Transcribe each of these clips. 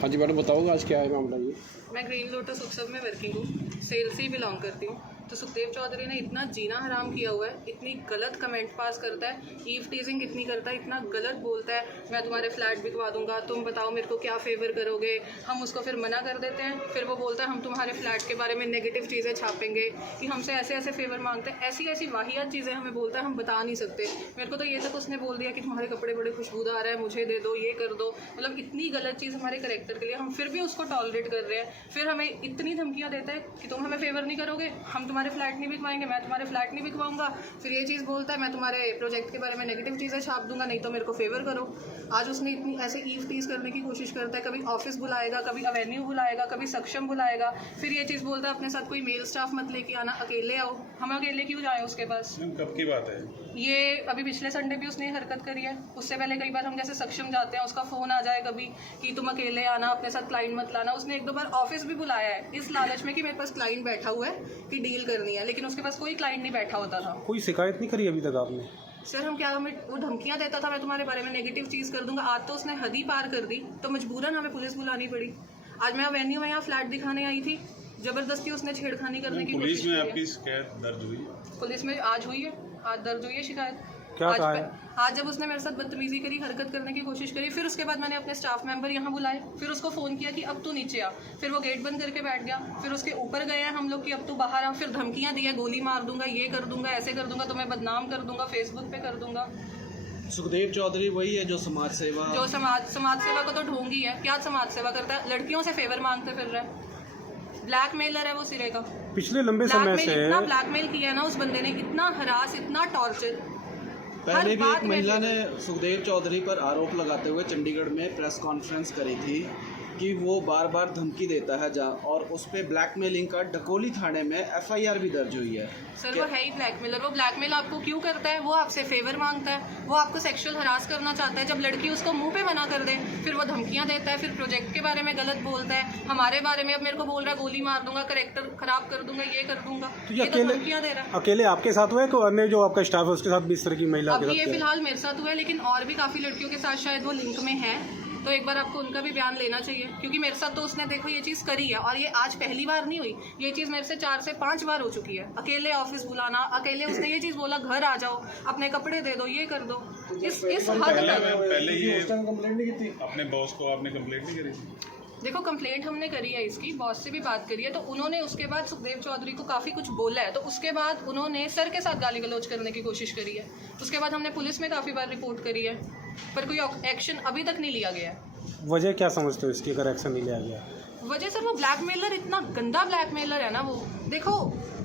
हाँ जी मैडम, बताओगे आज क्या है मामला ये? मैं ग्रीन लोटस उत्सव में वर्किंग हूँ, सेल से ही बिलोंग करती हूँ। तो सुखदेव चौधरी ने इतना जीना हराम किया हुआ है, इतनी गलत कमेंट पास करता है, ईव टीजिंग इतनी करता है, इतना गलत बोलता है, मैं तुम्हारे फ्लैट बिकवा दूंगा, तुम बताओ मेरे को क्या फेवर करोगे। हम उसको फिर मना कर देते हैं, फिर वो बोलता है हम तुम्हारे फ्लैट के बारे में नेगेटिव चीज़ें छापेंगे, कि हमसे ऐसे ऐसे फेवर मांगते हैं, ऐसी ऐसी वाहियात चीज़ें हमें बोलता है, हम बता नहीं सकते। मेरे को तो ये तक उसने बोल दिया कि तुम्हारे कपड़े बड़े खुशबूदार है, मुझे दे दो, ये कर दो। मतलब इतनी गलत चीज़ हमारे करेक्टर के लिए, हम फिर भी उसको टॉलरेट कर रहे हैं। फिर हमें इतनी धमकियाँ देता है कि तुम हमें फेवर नहीं करोगे, हम तुम्हारे फ्लैट नहीं बिकवाएंगे, मैं तुम्हारे फ्लैट नहीं बिकवाऊंगा। फिर ये चीज़ बोलता है मैं तुम्हारे प्रोजेक्ट के बारे में नेगेटिव चीज़ें छाप दूंगा, नहीं तो मेरे को फेवर करो। आज उसने इतनी ऐसे ईव टीज करने की कोशिश करता है, कभी ऑफिस बुलाएगा, कभी एवेन्यू बुलाएगा, कभी सक्षम बुलाएगा, फिर ये चीज़ बोलता है अपने साथ कोई मेल स्टाफ मत लेके आना, अकेले आओ। हम अकेले क्यों जाएँ उसके पास? कब की बात है ये अभी पिछले संडे भी उसने हरकत करी है। उससे पहले कई बार हम जैसे सक्षम जाते हैं, उसका फ़ोन आ जाए कभी कि तुम अकेले आना, अपने साथ क्लाइंट मत लाना। उसने एक दो बार ऑफिस भी बुलाया है इस लालच में कि मेरे पास क्लाइंट बैठा हुआ है कि डील करनी है, लेकिन उसके पास कोई क्लाइंट नहीं बैठा होता था। कोई शिकायत नहीं करी अभी तक आपने? सर हम क्या, हमें वो धमकियां देता था मैं तुम्हारे बारे में नेगेटिव चीज़ कर दूंगा। आज तो उसने हद ही पार कर दी, तो मजबूरन हमें पुलिस बुलानी पड़ी। आज मैं एवेन्यू में यहाँ फ्लैट दिखाने आई थी, जबरदस्ती उसने छेड़खानी करने की कोशिश की है। आपकी शिकायत दर्ज हुई? पुलिस में आज हुई है, आज दर्ज हुई है शिकायत। क्या कहा है? आज जब उसने मेरे साथ बदतमीजी करी, हरकत करने की कोशिश करी, फिर उसके बाद मैंने अपने स्टाफ मेंबर यहाँ बुलाए, फिर उसको फ़ोन किया कि अब तू नीचे आ। फिर वो गेट बंद करके बैठ गया। फिर उसके ऊपर गए हैं हम लोग कि अब तू बाहर आ। फिर धमकियाँ दी है, गोली मार दूंगा, ये कर दूंगा, ऐसे कर दूंगा, तो मैं बदनाम कर दूंगा, फेसबुक पे कर दूंगा। सुखदेव चौधरी वही है जो समाज सेवा सेवा को तो ढोंगी है। क्या समाज सेवा करता है? लड़कियों से फेवर मांगते फिर रहा है, ब्लैकमेलर है वो सिरे का। पिछले लंबे समय से इतना ब्लैकमेल किया है ना उस बंदे ने, इतना हरास, इतना टॉर्चर। पहले भी एक महिला ने सुखदेव चौधरी पर आरोप लगाते हुए चंडीगढ़ में प्रेस कॉन्फ्रेंस करी थी कि वो बार बार धमकी देता है और उस पर ब्लैकमेलिंग का डकोली थाने में एफआईआर भी दर्ज हुई है। सर वो है ही ब्लैकमेलर। वो ब्लैकमेल आपको क्यों करता है? वो आपसे फेवर मांगता है, वो आपको सेक्सुअल हरास करना चाहता है। जब लड़की उसको मुंह पे मना कर दे, फिर वो धमकियां देता है, फिर प्रोजेक्ट के बारे में गलत बोलता है, हमारे बारे में अब मेरे को बोल रहा है गोली मार दूंगा, करेक्टर खराब कर दूंगा, ये कर दूंगा। तो ये तो धमकियां दे रहा है। अकेले आपके साथ हुआ है कि अन्य जो आपका स्टाफ है उसके साथ भी इस तरह की महिला के साथ? अभी ये फिलहाल मेरे साथ हुआ है, लेकिन और भी काफ़ी लड़कियों के साथ शायद वो लिंक में है, तो एक बार आपको उनका भी बयान लेना चाहिए। क्योंकि मेरे साथ तो उसने देखो ये चीज़ करी है, और ये आज पहली बार नहीं हुई, ये चीज़ मेरे से 4 से 5 बार हो चुकी है। अकेले ऑफिस बुलाना, अकेले उसने ये चीज़ बोला घर आ जाओ, अपने कपड़े दे दो, ये कर दो, इस हद तक। पहले ये कंप्लेंट नहीं की थी अपने बॉस को? आपने कंप्लेंट नहीं करी थी? देखो कंप्लेंट हमने करी है, इसकी बॉस से भी बात करी है, तो उन्होंने उसके बाद सुखदेव चौधरी को काफ़ी कुछ बोला है, तो उसके बाद उन्होंने सर के साथ गाली गलौज करने की कोशिश करी है। उसके बाद हमने पुलिस में काफ़ी बार रिपोर्ट करी है, पर कोई एक्शन अभी तक नहीं लिया गया है। वजह क्या समझते हो इसकी अगर एक्शन नहीं लिया गया? वजह सर वो ब्लैकमेलर, इतना गंदा ब्लैकमेलर है ना वो। देखो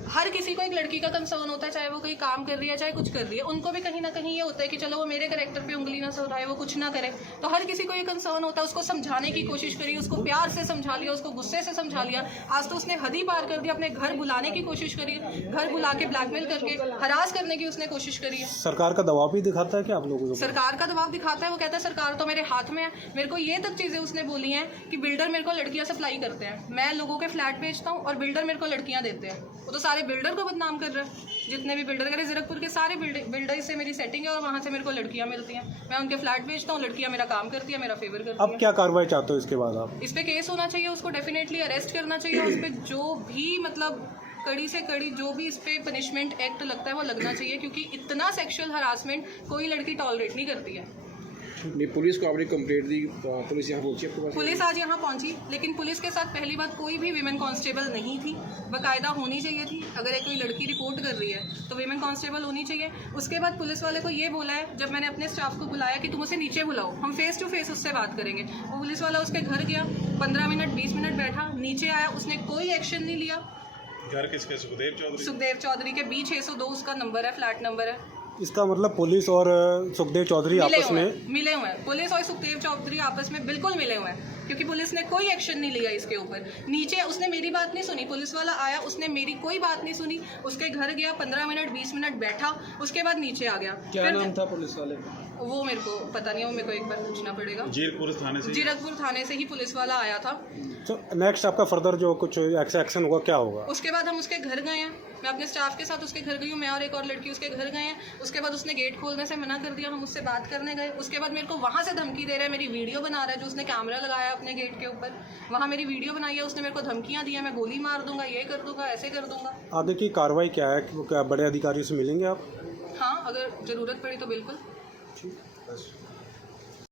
हर किसी को एक लड़की का कंसर्न होता है, चाहे वो कोई काम कर रही है चाहे कुछ कर रही है, उनको भी कहीं ना कहीं ये होता है कि चलो वो मेरे कैरेक्टर पे उंगली ना उठाए, वो कुछ ना करे। तो हर किसी को ये कंसर्न होता है। उसको समझाने की कोशिश करी, उसको प्यार से समझा लिया, उसको गुस्से से समझा लिया। आज तो उसने हद ही पार कर दिया, अपने घर बुलाने की कोशिश करी, घर बुला के ब्लैकमेल करके हरास करने की उसने कोशिश करी है। सरकार का दबाव भी दिखाता है कि आप लोगों को? सरकार का दबाव दिखाता है। वो कहता है सरकार तो मेरे हाथ में है। मेरे को ये तक चीज़ें उसने बोली हैं कि बिल्डर मेरे को लड़कियां सप्लाई करते हैं, मैं लोगों के फ्लैट बेचता हूँ और बिल्डर मेरे को लड़कियां देते हैं। वो तो सारे बिल्डर को बदनाम कर रहा है। जितने भी बिल्डर करे जीरकपुर के सारे बिल्डर से मेरी सेटिंग है और वहाँ से मेरे को लड़कियां मिलती हैं, मैं उनके फ्लैट बेचता हूँ, लड़कियां मेरा काम करती है, मेरा फेवर करती है। अब क्या कार्रवाई चाहते हो इसके बाद आप? इस पे केस होना चाहिए, उसको डेफिनेटली अरेस्ट करना चाहिए। उस पर जो भी मतलब कड़ी से कड़ी जो भी इस पे पनिशमेंट एक्ट लगता है वो लगना चाहिए, क्योंकि इतना सेक्सुअल हरासमेंट कोई लड़की टॉलरेट नहीं करती है। नहीं, पुलिस को आपने कंप्लेंट दी, पुलिस यहाँ पहुंची आपके पास? पुलिस आज यहाँ पहुंची, लेकिन पुलिस के साथ पहली बात कोई भी वीमेन कांस्टेबल नहीं थी। बाकायदा होनी चाहिए थी। अगर एक कोई लड़की रिपोर्ट कर रही है तो वीमेन कांस्टेबल होनी चाहिए। उसके बाद पुलिस वाले को ये बोला है, जब मैंने अपने स्टाफ को बुलाया कि तुम उसे नीचे बुलाओ, हम फेस टू फेस उससे बात करेंगे। वो पुलिस वाला उसके घर गया, 15 मिनट 20 मिनट बैठा, नीचे आया, उसने कोई एक्शन नहीं लिया। घर किसके? सुखदेव चौधरी के B602 उसका नंबर है, फ्लैट नंबर है। इसका मतलब पुलिस और सुखदेव चौधरी आपस में मिले हुए हैं। पुलिस और सुखदेव चौधरी आपस में बिल्कुल मिले हुए हैं, क्योंकि पुलिस ने कोई एक्शन नहीं लिया इसके ऊपर। नीचे उसने मेरी बात नहीं सुनी, पुलिस वाला आया, उसने मेरी कोई बात नहीं सुनी, उसके घर गया, 15 मिनट 20 मिनट बैठा, उसके बाद नीचे आ गया। क्या नाम था पुलिस वाले का? वो मेरे को पता नहीं है, वो मेरे को एक बार पूछना पड़ेगा। जीरकपुर थाने से जीरकपुर थाने से ही पुलिस वाला आया था। तो नेक्स्ट आपका फर्दर जो कुछ एक्शन होगा क्या होगा? उसके बाद हम उसके घर गए हैं, मैं अपने स्टाफ के साथ उसके घर गई हूँ, मैं और एक और लड़की उसके घर गए हैं। उसके बाद उसने गेट खोलने से मना कर दिया, हम उससे बात करने गए। उसके बाद मेरे को वहाँ से धमकी दे रहा है, मेरी वीडियो बना रहा है, जो उसने कैमरा लगाया अपने गेट के ऊपर, वहाँ मेरी वीडियो बनाई है उसने, मेरे को धमकियाँ दी है, मैं गोली मार दूंगा, ये कर दूंगा, ऐसे कर दूंगा। आगे की कार्रवाई क्या है? क्या बड़े अधिकारियों से मिलेंगे आप? हाँ, अगर ज़रूरत पड़ी तो बिल्कुल।